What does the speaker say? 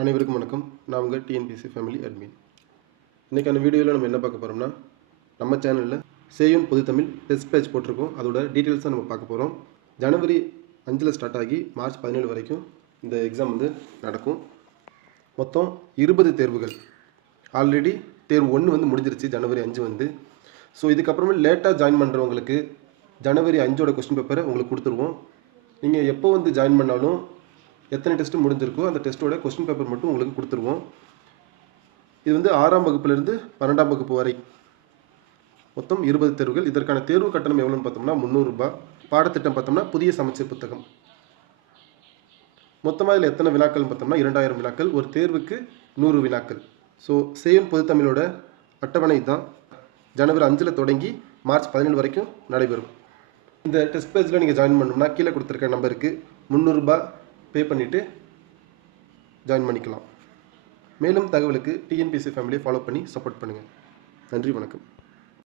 அனைவருக்கும் வணக்கம். நான் உங்கள் டிஎன்பிசி ஃபேமிலி அட்மின் இன்றைக்கான வீடியோவில் நம்ம என்ன பார்க்க போகிறோம்னா நம்ம சேனலில் சேயும் பொது தமிழ் டெஸ்ட் பேட்ச் போட்டிருக்கோம். அதோட டீட்டெயில்ஸாக நம்ம பார்க்க போகிறோம் ஜனவரி அஞ்சில் ஸ்டார்ட் ஆகி மார்ச் பதினேழு வரைக்கும் இந்த எக்ஸாம் வந்து நடக்கும். மொத்தம் இருபது தேர்வுகள். ஆல்ரெடி தேர்வு ஒன்று வந்து முடிஞ்சிருச்சு ஜனவரி அஞ்சு வந்து. ஸோ இதுக்கப்புறமே லேட்டாக ஜாயின் பண்ணுறவங்களுக்கு ஜனவரி அஞ்சோட கொஸ்டின் பேப்பரை உங்களுக்கு கொடுத்துருவோம். நீங்கள் எப்போ வந்து ஜாயின் பண்ணாலும் எத்தனை டெஸ்ட்டு முடிஞ்சிருக்கோ அந்த டெஸ்ட்டோட கொஸ்டின் பேப்பர் மட்டும் உங்களுக்கு கொடுத்துருவோம். இது வந்து ஆறாம் வகுப்புலேருந்து பன்னெண்டாம் வகுப்பு வரை. மொத்தம் இருபது தேர்வுகள். இதற்கான தேர்வு கட்டணம் எவ்வளோன்னு பார்த்தோம்னா முந்நூறுரூபா பாடத்திட்டம் பார்த்தோம்னா புதிய சமச்சீர் புத்தகம். மொத்தமாக இதில் எத்தனை வினாக்கள்னு பார்த்தோம்னா இரண்டாயிரம் வினாக்கள். ஒரு தேர்வுக்கு நூறு வினாக்கள். ஸோ சேம் பொதுத்தமிழோட அட்டவணை தான் ஜனவரி அஞ்சில் தொடங்கி மார்ச் பதினேழு வரைக்கும் நடைபெறும். இந்த டெஸ்ட் பேஜில் நீங்கள் ஜாயின் பண்ணணும்னா கீழே கொடுத்துருக்க நம்பருக்கு முந்நூறுரூபா பே பண்ணிவிட்டு ஜாயின் பண்ணிக்கலாம். மேலும் தகவலுக்கு டிஎன்பிசி ஃபேமிலியை ஃபாலோ பண்ணி சப்போர்ட் பண்ணுங்கள் நன்றி வணக்கம்.